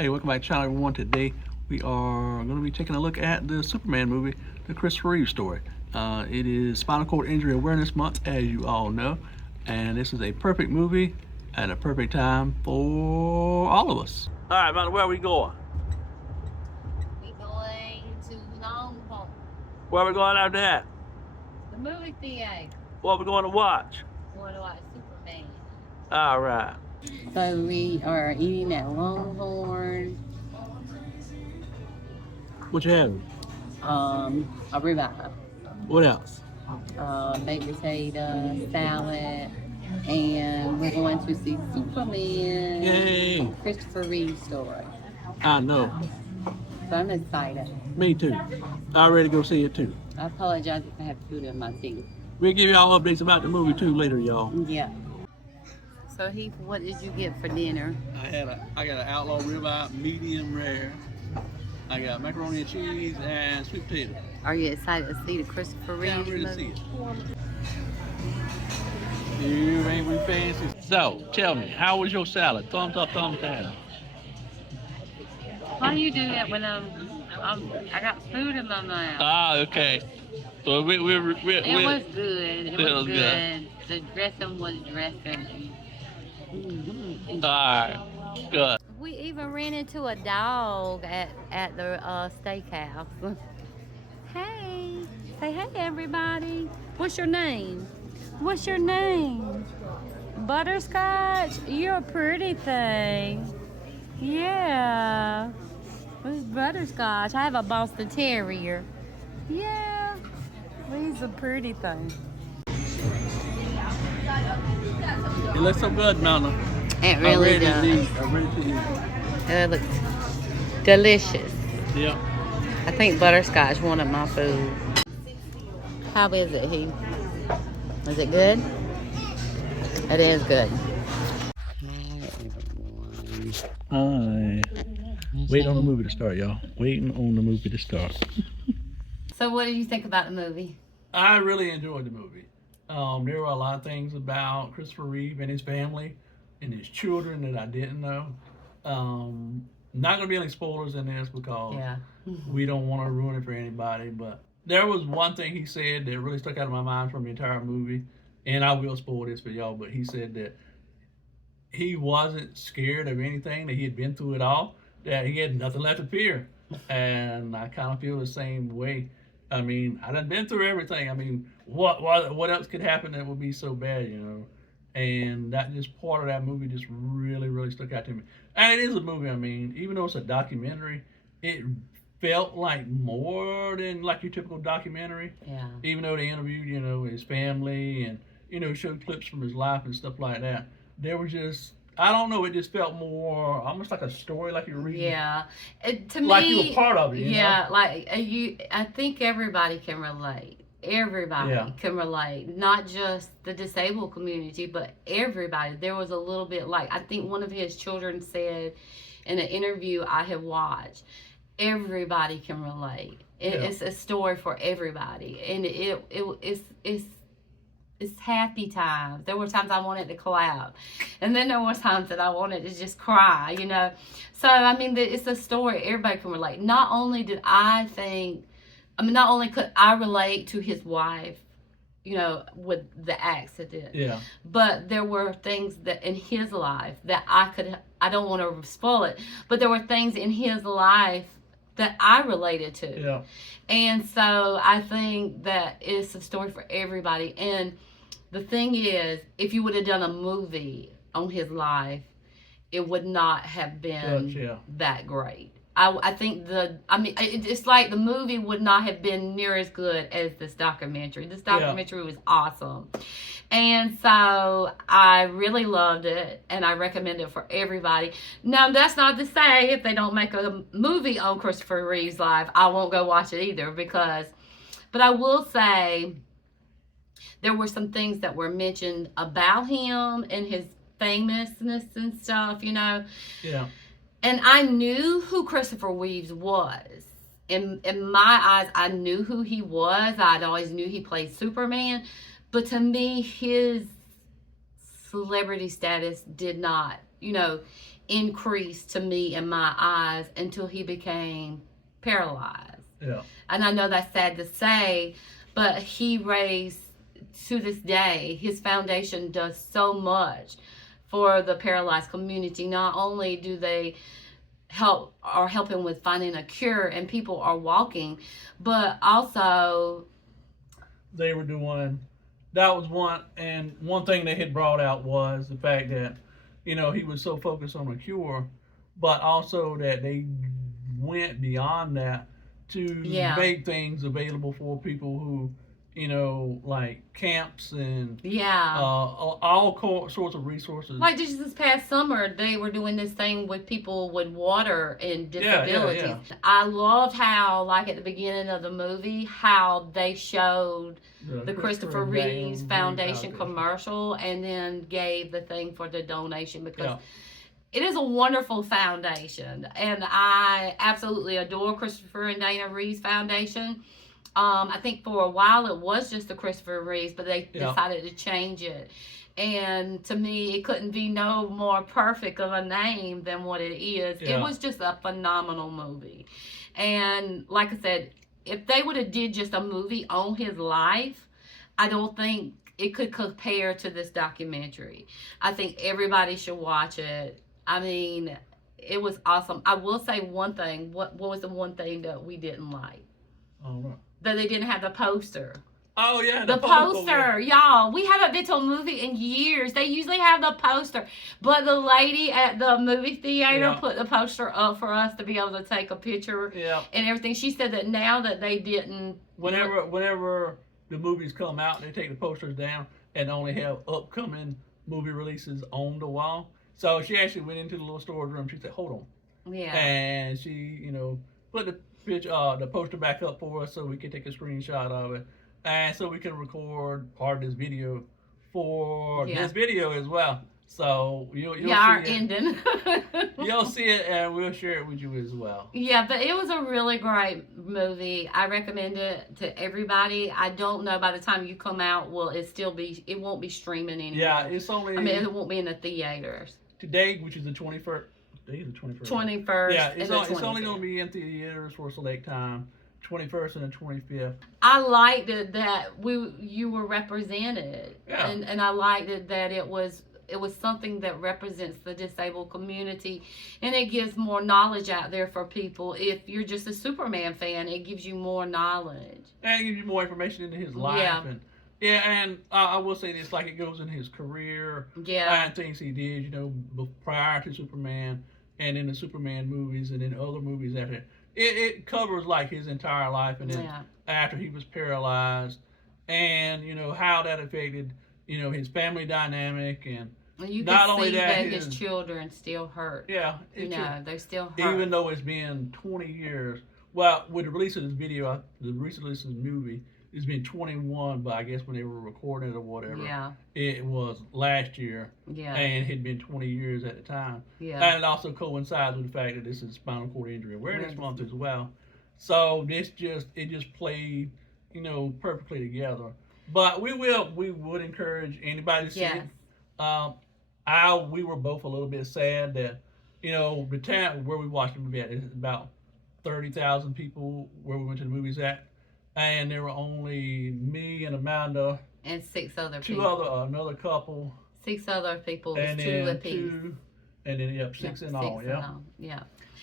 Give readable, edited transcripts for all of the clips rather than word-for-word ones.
Hey, welcome back to channel everyone. Today we are going to be taking a look at the Superman movie, the Christopher Reeve story. It is Spinal Cord Injury Awareness Month, as you all know, and this is a perfect movie and a perfect time for all of us. All right, Mother, where are we going? We going to Longhorn. Where are we going after that? The movie theater. What are we going to watch? Want to watch Superman. All right. So we are eating at Longhorn. What you having? A ribeye. What else? Baked potato, salad, and we're going to see Superman. Yay! Christopher Reeve story. I know. So I'm excited. Me too. I'm ready to go see it too. I apologize if I have food in my teeth. We'll give y'all updates about the movie too later, y'all. Yeah. So Heath, what did you get for dinner? I got an outlaw ribeye, medium rare. I got macaroni and cheese and sweet potato. Are you excited to see the Christopher Reeve I'm ready to movie? see it. You ain't we fancy. So, tell me, how was your salad? Thumbs up, thumbs down. Why do you do that when I got food in my mouth? Ah, okay. So It was good. It was was good. The dressing was dressing. all right, good. We even ran into a dog at the steakhouse. Hey, say hey everybody. What's your name? What's your name? Butterscotch? You're a pretty thing. Yeah. Who's Butterscotch? I have a Boston Terrier. Yeah. He's a pretty thing. It looks so good, Nana. It really does. I'm ready to eat. It looks delicious. Yeah. I think butterscotch wanted my food. How is it, Heath? Is it good? It is good. Hi. Waiting on the movie to start, y'all. Waiting on the movie to start. So what did you think about the movie? I really enjoyed the movie. There were a lot of things about Christopher Reeve and his family and his children that I didn't know. Not going to be any spoilers in this because we don't want to ruin it for anybody. But there was one thing he said that really stuck out of my mind from the entire movie. And I will spoil this for y'all, but he said that he wasn't scared of anything, that he had been through it all, that he had nothing left to fear. And I kind of feel the same way. I mean, I done been through everything. I mean, what else could happen that would be so bad, you know? And that just part of that movie just really, really stuck out to me. And it is a movie. I mean, even though it's a documentary, it felt like more than like your typical documentary. Yeah. Even though they interviewed, you know, his family and, you know, showed clips from his life and stuff like that. There was just, I don't know, it just felt more almost like a story, like you're reading. Yeah. To me, like you were part of it, you know? Like I think everybody can relate. Everybody can relate, not just the disabled community, but everybody. There was a little bit like, I think one of his children said in an interview I have watched, everybody can relate. It's a story for everybody, and it's happy times. There were times I wanted to clap, and then there were times that I wanted to just cry, you know. So I mean, it's a story everybody can relate. Not only could I relate to his wife, you know, with the accident. Yeah. But there were things that in his life that I don't want to spoil it, but there were things in his life that I related to. Yeah. And so I think that it's a story for everybody. And the thing is, if you would have done a movie on his life, it would not have been that great. I think it's like the movie would not have been near as good as this documentary. This documentary was awesome. And so I really loved it, and I recommend it for everybody. Now, that's not to say if they don't make a movie on Christopher Reeve's life, I won't go watch it either, but I will say there were some things that were mentioned about him and his famousness and stuff, you know. Yeah. And I knew who Christopher Reeves was. In my eyes, I knew who he was. I'd always knew he played Superman. But to me, his celebrity status did not, you know, increased to me in my eyes until he became paralyzed. Yeah. And I know that's sad to say, but he raised, to this day, his foundation does so much for the paralyzed community. Not only do they help him with finding a cure and people are walking, but also they were doing, that was one, and one thing they had brought out was the fact that, you know, he was so focused on a cure, but also that they went beyond that to Yeah. make things available for people who, you know, like camps and all sorts of resources. Like just this past summer, they were doing this thing with people with water and disabilities. Yeah. I loved how, like at the beginning of the movie, how they showed the Christopher Reeves Foundation commercial and then gave the thing for the donation, because it is a wonderful foundation. And I absolutely adore Christopher and Dana Reeves Foundation. I think for a while it was just the Christopher Reeves, but they decided to change it. And to me, it couldn't be no more perfect of a name than what it is. It was just a phenomenal movie. And like I said, if they would have did just a movie on his life, I don't think it could compare to this documentary. I think everybody should watch it. I mean, it was awesome. I will say one thing. What was the one thing that we didn't like? That they didn't have the poster. Oh, yeah. The poster, y'all. We haven't been to a movie in years. They usually have the poster. But the lady at the movie theater put the poster up for us to be able to take a picture and everything. She said that now that they didn't... Whenever the movies come out, they take the posters down and only have upcoming movie releases on the wall. So she actually went into the little storage room. She said, hold on. Yeah. And she, you know, put the poster back up for us so we can take a screenshot of it, and so we can record part of this video for this video as well. So you'll see our it. ending. You'll see it, and we'll share it with you as well. Yeah, but it was a really great movie. I recommend it to everybody. I don't know by the time you come out, it won't be streaming anymore. Yeah, it's only. I mean, it won't be in the theaters Today, which is the 21st. Today's the 21st. 21st. Yeah, it's only going to be in theaters for a select time. 21st and the 25th. I liked it that you were represented, and I liked it that it was something that represents the disabled community, and it gives more knowledge out there for people. If you're just a Superman fan, it gives you more knowledge and it gives you more information into his life. And I will say this, like it goes in his career and things he did, you know, prior to Superman and in the Superman movies and in other movies after. It covers like his entire life and then after he was paralyzed, and you know how that affected, you know, his family dynamic, and you not can only see that his children still hurt. Yeah, they're still hurt. Even though it's been 20 years. Well, with the release of this video, the recent release of the movie, it's been 21, but I guess when they were recording it or whatever, it was last year, and it had been 20 years at the time. And it also coincides with the fact that this is Spinal Cord Injury Awareness Month as well. So it just played, you know, perfectly together. But we would encourage anybody to see it. We were both a little bit sad that, you know, the town where we watched the movie at is about 30,000 people where we went to the movies at. And there were only me and Amanda and six other another couple, 6 other people, and two apiece, and then six in all.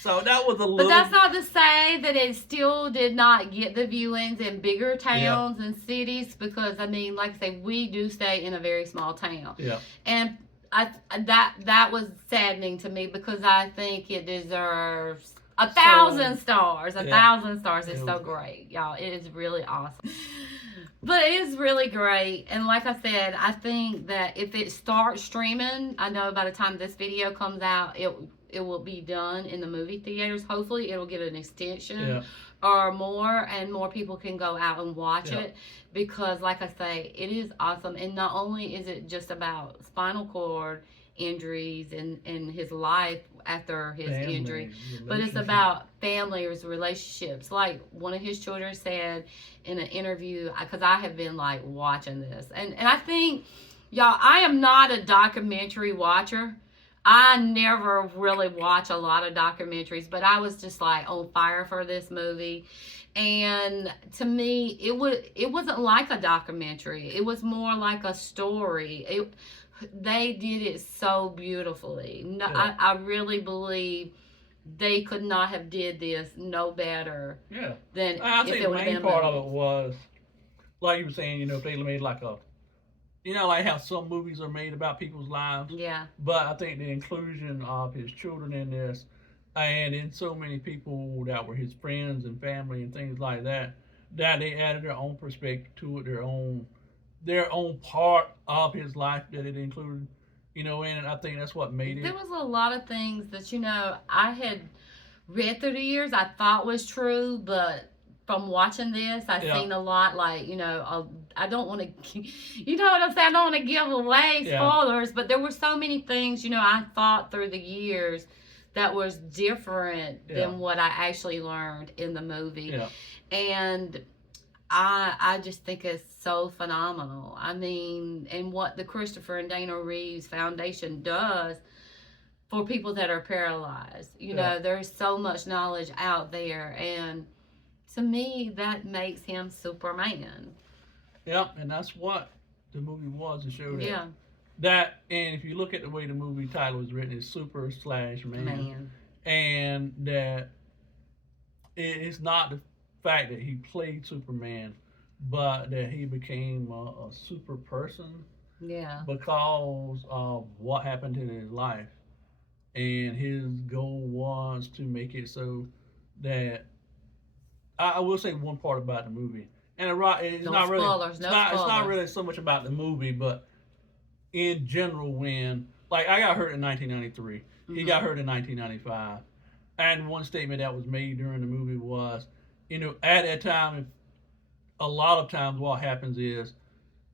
So that was a little. But that's not to say that it still did not get the viewings in bigger towns and cities, because I mean, like I say, we do stay in a very small town. And that was saddening to me, because I think it deserves 1,000 stars. 1,000 stars is so great, y'all. It is really awesome. But it is really great. And like I said, I think that if it starts streaming, I know by the time this video comes out, it will be done in the movie theaters. Hopefully it'll get an extension or more, and more people can go out and watch it, because like I say, it is awesome. And not only is it just about spinal cord injuries and his life after his injury, but it's about families, relationships. Like one of his children said in an interview, because I have been like watching this, and I think, y'all, I am not a documentary watcher. I never really watch a lot of documentaries, but I was just like on fire for this movie. And to me, it wasn't like a documentary. It was more like a story. They did it so beautifully. No, Yeah. I really believe they could not have did this no better Yeah. than I if think it the would have main been a part of movie. it was, like you were saying, if they made like a, like how some movies are made about people's lives. Yeah. But I think the inclusion of his children in this, and in so many people that were his friends and family and things like that, that they added their own perspective to it, their own part of his life that it included, and I think that's what made There it. was a lot of things that I had read through the years I thought was true, but from watching this, I've Yeah. seen a lot. Like I don't want to, you know what I'm saying? I don't want to give away Yeah. spoilers, but there were so many things I thought through the years that was different Yeah. than what I actually learned in the movie, Yeah. and I just think it's so phenomenal. I mean, and what the Christopher and Dana Reeves Foundation does for people that are paralyzed. Yeah. There's so much knowledge out there, and to me, that makes him Superman. Yeah, and that's what the movie was to show that. Yeah, That, and if you look at the way the movie title was written, it's Super slash Man. man. And that it's not the fact that he played Superman, but that he became a super person Yeah, because of what happened in his life. And his goal was to make it so that I will say one part about the movie, and it's no not really spoilers. No spoilers. it's not really so much about the movie, but in general, when like I got hurt in 1993, he got hurt in 1995, and one statement that was made during the movie was, at that time, a lot of times what happens is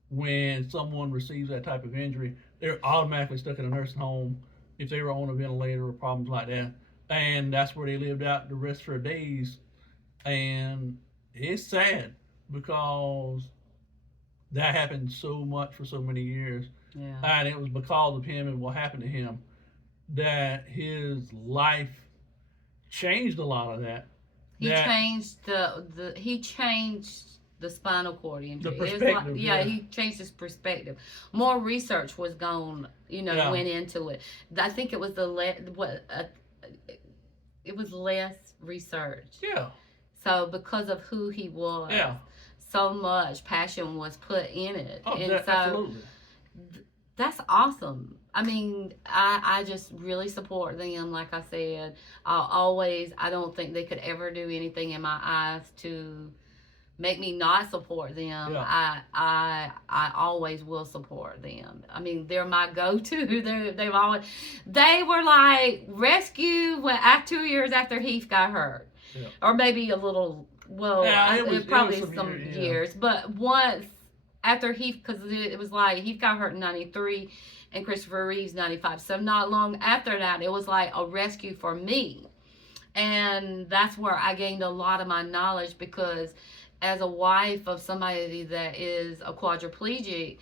when someone receives that type of injury, they're automatically stuck in a nursing home if they were on a ventilator or problems like that, and that's where they lived out the rest of their days. And it's sad because that happened so much for so many years. Yeah. And it was because of him and what happened to him that his life changed a lot of that. He changed the spinal cord injury. The perspective. Yeah, he changed his perspective. More research was went into it. I think it was it was less research. Yeah. So because of who he was, Yeah. so much passion was put in it. Oh, and absolutely. That's awesome. I mean, I just really support them. Like I said, I don't think they could ever do anything in my eyes to make me not support them. Yeah. I always will support them. I mean, they're my go-to. They were like rescue after 2 years after Heath got hurt. Yeah. Or maybe a little, probably some years. But once after Heath, because it was like Heath got hurt in 93 and Christopher Reeves 95. So not long after that, it was like a rescue for me. And that's where I gained a lot of my knowledge, because as a wife of somebody that is a quadriplegic,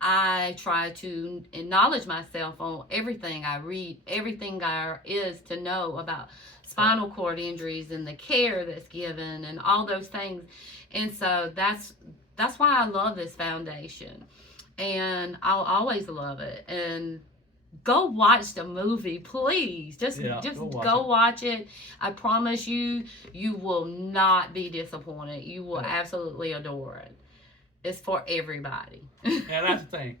I try to acknowledge myself on everything I read, everything there is to know about spinal cord injuries and the care that's given and all those things. And so that's why I love this foundation, and I'll always love it. And go watch the movie, please. Just go watch it. I promise you will not be disappointed. You will absolutely adore it. It's for everybody. And that's the thing.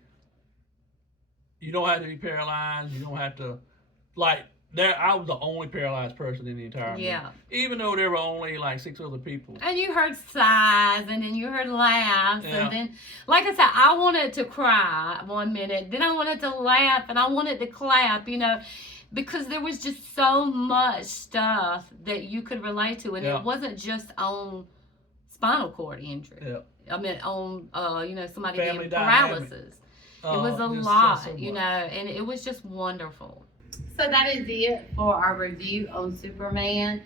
You don't have to be paralyzed. You don't have to, I was the only paralyzed person in the entire movie. Yeah. Even though there were only 6 other people. And you heard sighs, and then you heard laughs, and then, like I said, I wanted to cry 1 minute, then I wanted to laugh, and I wanted to clap, because there was just so much stuff that you could relate to, and it wasn't just on spinal cord injury. Yeah. I mean, on somebody Family getting paralysis. It was a lot, so and it was just wonderful. So that is it for our review on Superman.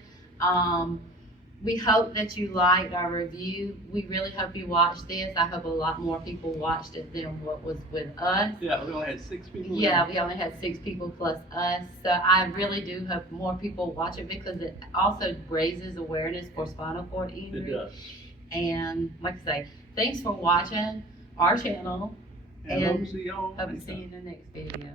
we hope that you liked our review. We really hope you watched this. I hope a lot more people watched it than what was with us. Yeah, we only had 6 people. Yeah, we only had 6 people plus us. So I really do hope more people watch it because it also raises awareness for spinal cord injury. It does. And like I say, thanks for watching our channel. And hope to see y'all hope to next see you time. in the next video.